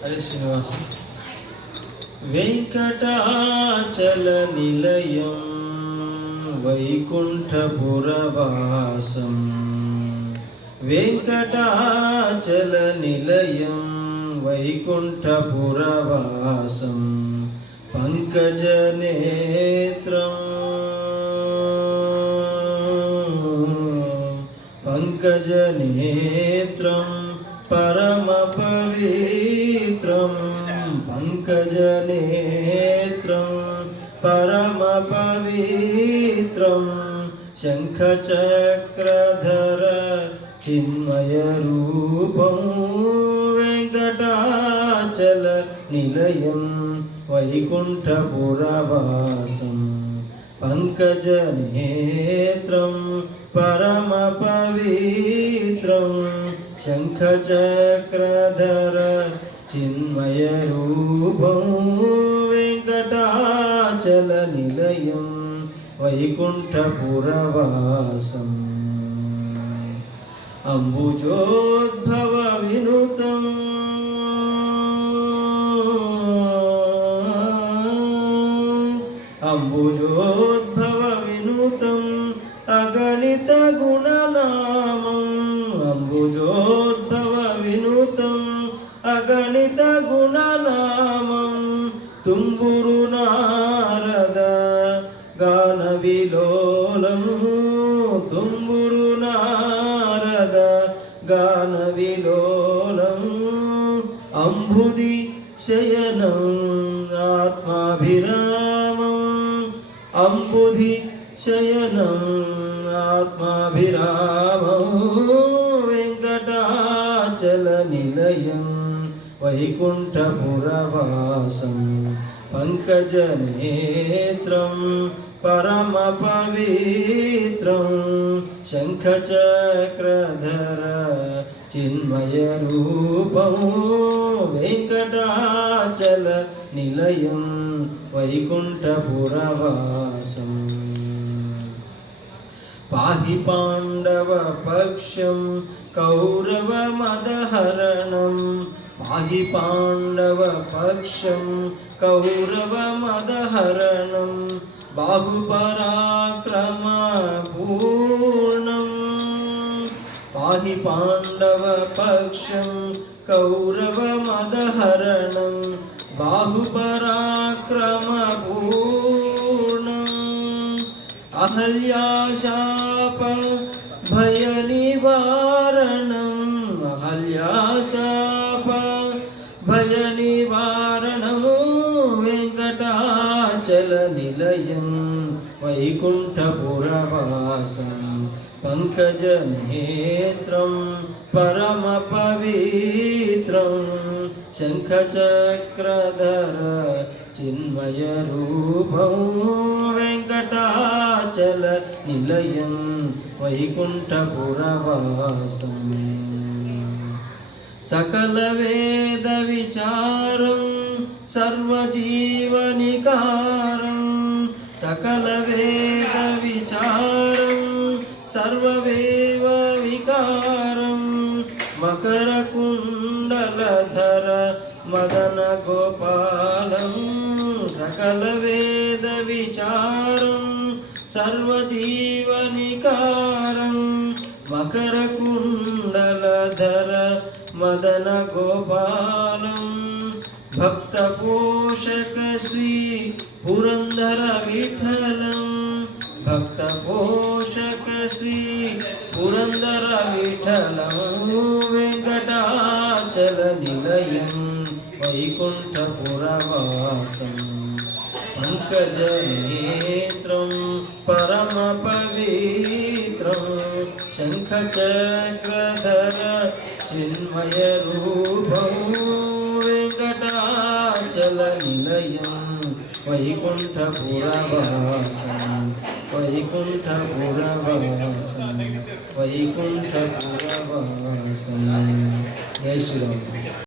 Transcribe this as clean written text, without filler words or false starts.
హరే శ్రీనివాస. వెంకటాచల నిలయం వైకుంఠపురవాసం, వెంకటాచల నిలయం వైకుంఠపురవాసం, పంకజనేత్రం పంకజనేత్రం పరమ పవిత్రం, పంకజనేత్రం పరమ పవిత్రం, శంఖచక్రధర చిన్మయ రూపం, వెంకటాచల నిలయం వైకుంఠపురవాసం, పంకజనేత్రం పరమ పవిత్రం, శంఖచక్రధర చిన్మయ రూపం, వెంకటాచల నిలయం వైకుంఠపురవాసం, అంబుజోద్భవ వినుతం అంబుజోద్భవ వినుతం అగణిత గుణనామం, అంబుజోద్భవ వినుతం అగణిత గుణనామం, తుంబురు నారద గాన విలోలం, తుంబురు నారద గాన విలోలం, అంబుది శయనం ఆత్మాభిరామం, అంబుధి శయనం ఆత్మాభిరామం, వెంకటాచల నిలయం వైకుంఠపురవాసం, పంకజనేత్రం పరమ పవిత్రం, శంఖచక్రధర చిన్మయ రూపం, వెంకటాచల నిలయం వైకుంఠపురవాసం, పాహి పాండవ పక్షం కౌరవ మదహరణం, పాహి పాండవ పక్షం కౌరవ మదహరణం, బాహుపరాక్రమ పూర్ణం, పాహి పాండవ పక్షం కౌరవ మదహరణం, బాహుపరాక్రమ పూర్ణం, అహల్యాశాప భయ నివారణం, అహల్యాశాప భయ నివారణము, వెంకటాచల నిలయం వైకుంఠపురవాసం, పంకజనేత్రం పరమ పవిత్రం, శంఖచక్రధర చిన్మయ రూపం, వెంకటాచల నిలయం వైకుంఠపురవాసం, సకల వేద విచారం సర్వజీవనికారం, సకల వేద విచారం సర్వవేవ వికారం, మకర కుండలధర మదన గోపాలం, సకల వేద విచారం సర్వజీవనికారం, మకర కుండలధర మదన గోపాలం, భక్త పోషక శ్రీ పురందర విఠలం, భక్త పోషక శ్రీ పురందర విఠలం, వెంకటాచల నిలయం వైకుంఠపురవాసం, పంకజనేత్రం పరమ పవిత్రం, శంఖచక్రధర చిన్మయ రూపం, వెంకటాచల నిలయం వైకుంఠపురవాసం, వైకుంఠపురవాసం, వైకుంఠపురవాసం. జై శ్రీరామ్.